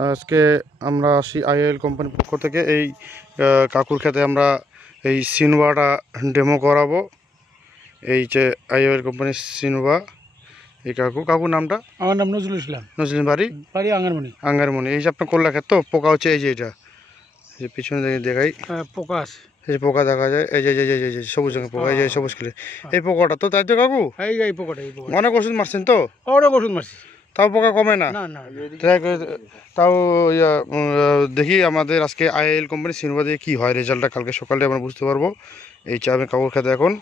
আজকে আমরা আসি আইএল কোম্পানির পক্ষ থেকে এই কাকুর খেতে আমরা এই সিনবাটা ডেমো করাবো। এই যে আইএল কোম্পানির সিনবা, এই কাকুর নামটা? আমার নাম নজরুল ইসলাম। নজরুল, বাড়ি আঙ্গারমণি। এই যে আপনার করলা ক্ষেত, তো পোকা হচ্ছে এই যে এটা, যে পিছনে দেখাই পোকা আছে, এই যে পোকা দেখা যায়, এই যে সবুজ রঙের পোকা, এই যে সবুজ খেলে এই পোকাটা তো, তাই তো কাকু? এই পোকাটা অনেক ওষুধ মারছেন তো? অনেক ওষুধ মারছি, তাও পোকা কমে না? তাও দেখি আমাদের আজকে আইএল কোম্পানি সিনবা দিয়ে কী হয় রেজাল্টটা, কালকে সকালে আমরা বুঝতে পারবো। এই চা আমি কাকুর খেতে এখন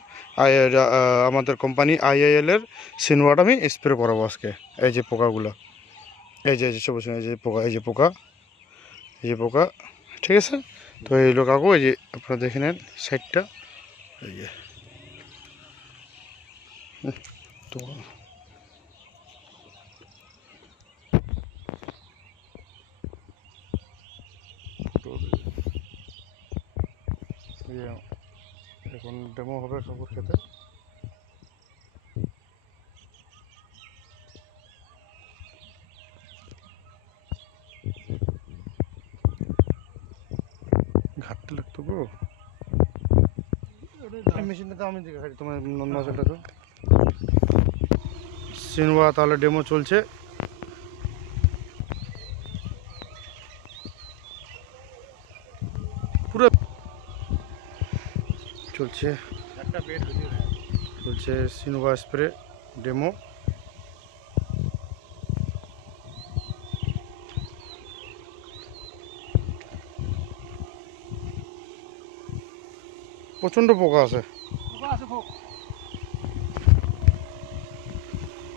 আমাদের কোম্পানি আইআইএলের সিনবাটা আমি স্প্রে করাবো আজকে। এই যে পোকাগুলো, এই যে সবুজ, এই যে পোকা, এই যে পোকা, এই যে পোকা, ঠিক আছে? তো এই লোক কাকু, এই যে আপনারা দেখে নেন সাইডটা, এই যে তো এখন ডেমো হবে কাকুর খেতে। ঘাটতে লাগতো গো মেশিনটা, তো আমি দেখাই তোমার নজলটা। তো সিনবা তাহলে ডেমো চলছে। পুরো চলছে সিনবা স্প্রে ডেমো। প্রচণ্ড পোকা আছে,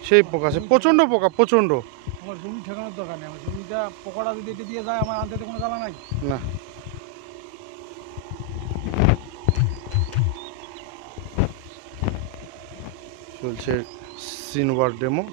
সেই পোকা আছে, প্রচণ্ড পোকা, প্রচণ্ড। আমার জমি ঠেকানোর দরকার নেই, আমার জমিটা পোকাটা যদি এটা দিয়ে যায় আমার আনতে কোনো জ্বালা নাই। না, চলছে সিনবার ডেমো।